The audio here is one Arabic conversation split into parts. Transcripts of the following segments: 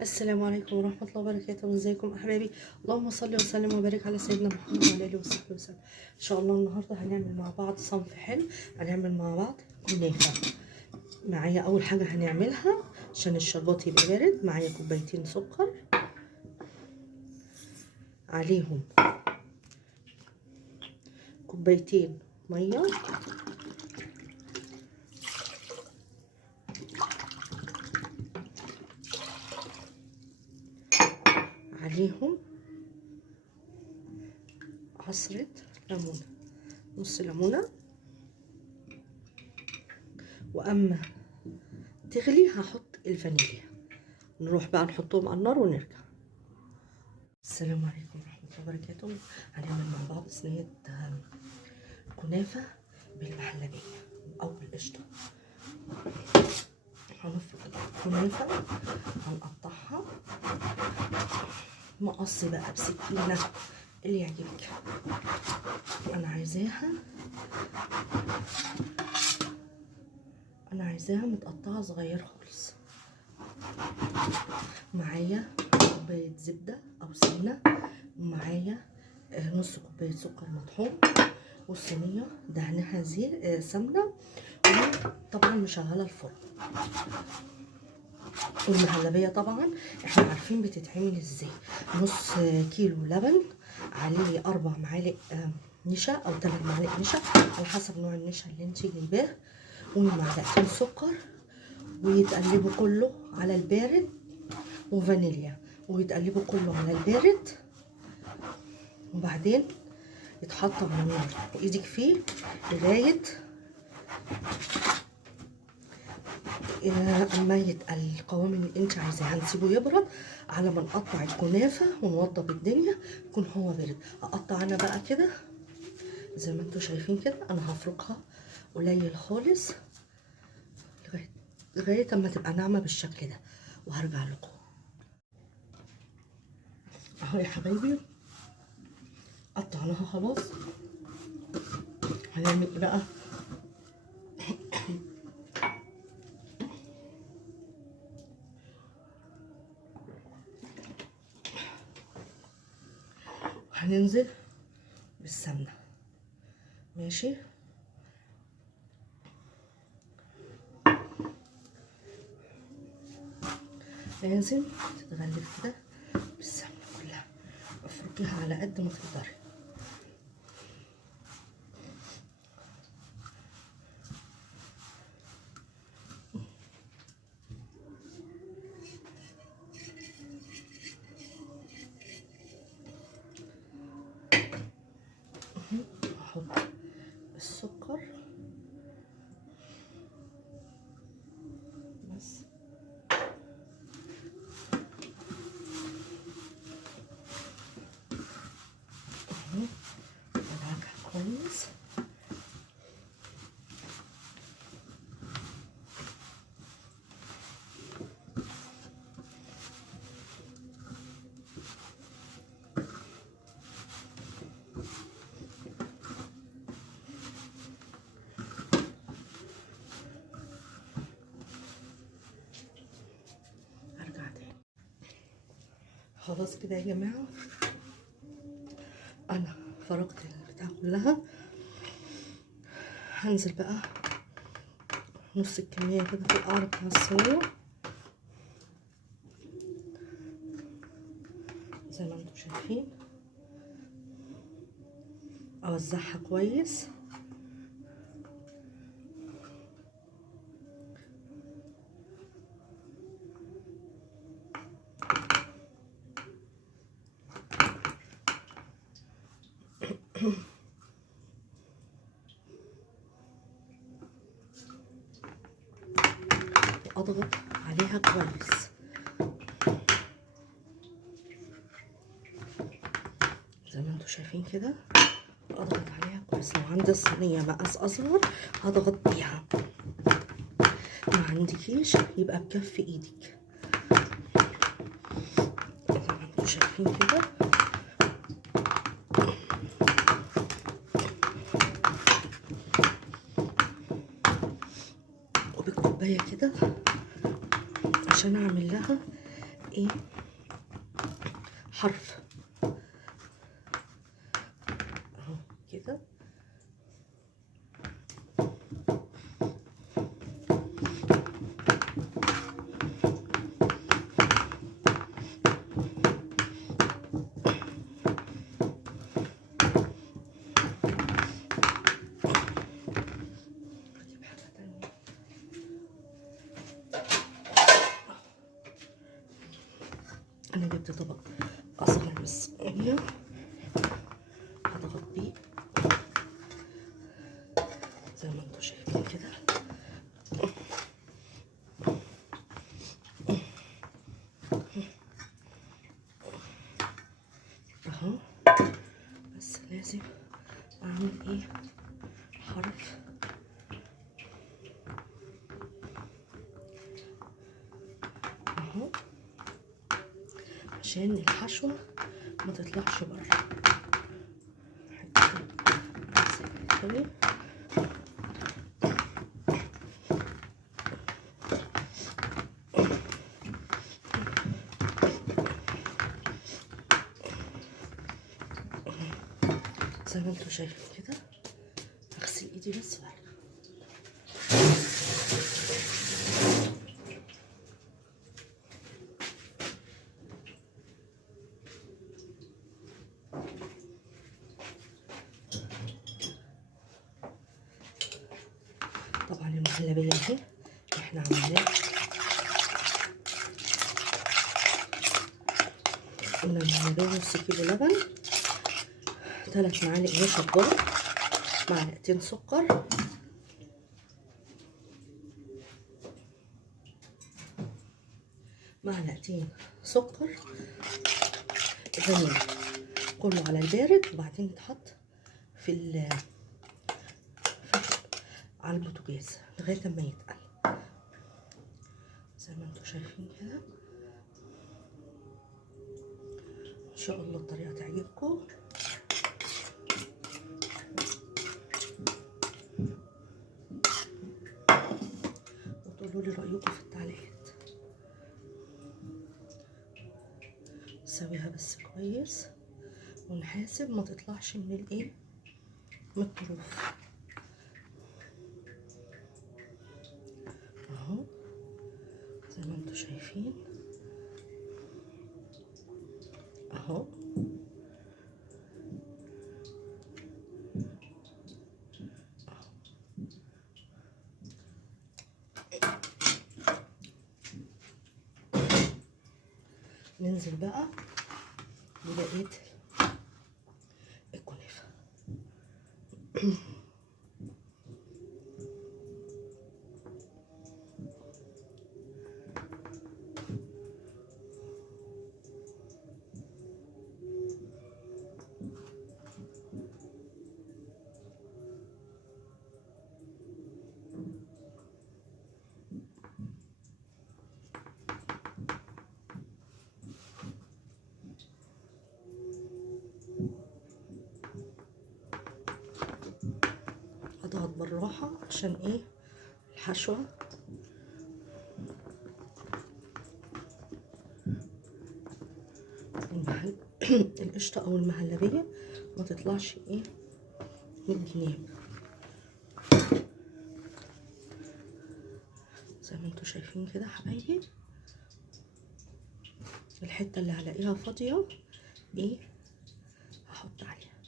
السلام عليكم ورحمة الله وبركاته. ازيكم احبابي؟ اللهم صل وسلم وبارك على سيدنا محمد وعلى اله وصحبه وسلم. ان شاء الله النهارده هنعمل مع بعض صنف حلو، هنعمل مع بعض كنافة. معايا اول حاجة هنعملها عشان الشربات يبقى بارد، معايا كوبايتين سكر، عليهم كوبايتين مية، عليهم عصرة ليمونة، نص ليمونة. واما تغلي هحط الفانيليا. نروح بقى نحطهم على النار ونرجع. السلام عليكم ورحمة الله وبركاته. هنعمل مع بعض صينية كنافة بالمهلبية أو بالقشطة. هنفرد الكنافة، هنقطعها مقص بقى بسكينة اللي يعجبك. أنا عايزاها متقطعة صغير خالص. معايا كوباية زبدة أو سمنة، ومعايا نص كوباية سكر مطحون، والصينية دهنها زيت سمنة، وطبعا مشغلة الفرن. والمهلبية طبعا احنا عارفين بتتعمل ازاي. نص كيلو لبن، عليه 4 معالق نشا او 3 معالق نشا على حسب نوع النشا اللي انت جايباه، ومعلقتين سكر، ويتقلبوا كله على البارد، وفانيليا، ويتقلبوا كله على البارد. وبعدين يتحط على النار ايدك فيه لغايه اما يتقل القوام اللي انت عايزاه. هنسيبه يبرد على ما نقطع الكنافه ونوضب الدنيا يكون هو بارد. اقطع انا بقى كده زي ما انتم شايفين كده. انا هفركها قليل خالص لغايه اما تبقى ناعمه بالشكل ده، وهرجع لكم اهو يا حبايبي. قطعناها خلاص. هنعمل ايه بقى؟ هننزل بالسمنه، ماشي. لازم تتغلب كده بالسمنه كلها، افركيها على قد ما تقدري. احط السكر بس، اهو بدعكها كويس. هرجع تاني. خلاص كده يا جماعه، انا فرقت البتاع كلها. هنزل بقى نص الكميه كده في القعر بتاع الصينيه زي ما انتم شايفين. اوزعها كويس. واضغط عليها كويس زي ما انتم شايفين كده. اضغط عليها كويس. لو عندي الصينيه مقاس اصغر هضغط بيها، ما عندكيش يبقى بكف ايدك زي ما انتم شايفين كده. وبكوبايه كده عشان اعمل لها ايه حرف اهو كده. انا جبت طبق اصغر من الصينيه هضغط بيه زي ما انتم شايفين كده. اهو بس لازم اعمل ايه حرف اهو عشان الحشوة ما تطلعش بره. زي ما انتوا شايفين كده. هغسل ايدي بس وارجع. طبعا المهلبية اهي احنا عملناها، قلنا المهلبية نص كيلو لبن، 3 معالق نشا كبار، معلقتين سكر، معلقتين سكر فانيليا، كله على البارد وبعدين يتحط في على البوتاجاز لغايه ما يتقل زي ما انتم شايفين كده. ان شاء الله الطريقه تعجبكم. وتقولوا لي رايكم في التعليقات. نسويها بس كويس ونحاسب ما تطلعش من الايه من الطروف اهو زي ما انتم شايفين اهو. ننزل بقى ببقية الكنافة. اضغط بالراحة عشان ايه الحشوة القشطة او المهلبية ما تطلعش ايه من الجناب زي ما انتوا شايفين كده حبايبي. الحتة اللي هلاقيها فاضية ايه هحط عليها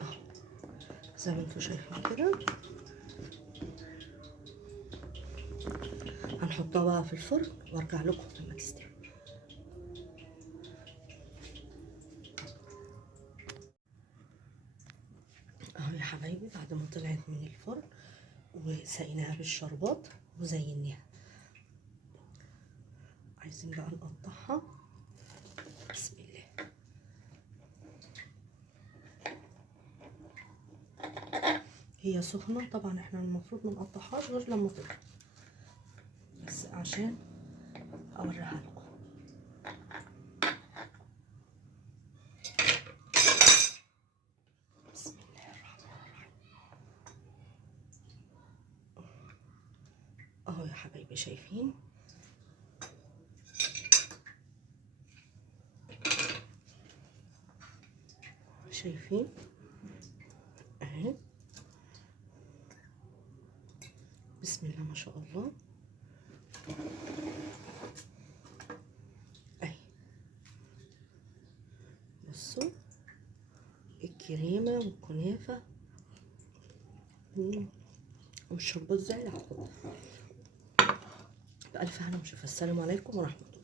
اهو زي ما انتوا شايفين كده. هنحطها بقى في الفرن وارجع لكم لما تستوي. اهو يا حبايبي بعد ما طلعت من الفرن وسقيناها بالشربات وزيناها، عايزين بقى نقطعها. بسم الله. هي سخنة طبعا، احنا المفروض ما نقطعهاش غير لما تطلع، بس عشان اوريها لكم. بسم الله الرحمن الرحيم. اهو يا حبايبي شايفين شايفين اهي، بسم الله ما شاء الله. اهي بصوا الكريمه والكنافه والشربات زي العسل. بألف هنا وشفا. السلام عليكم ورحمه الله.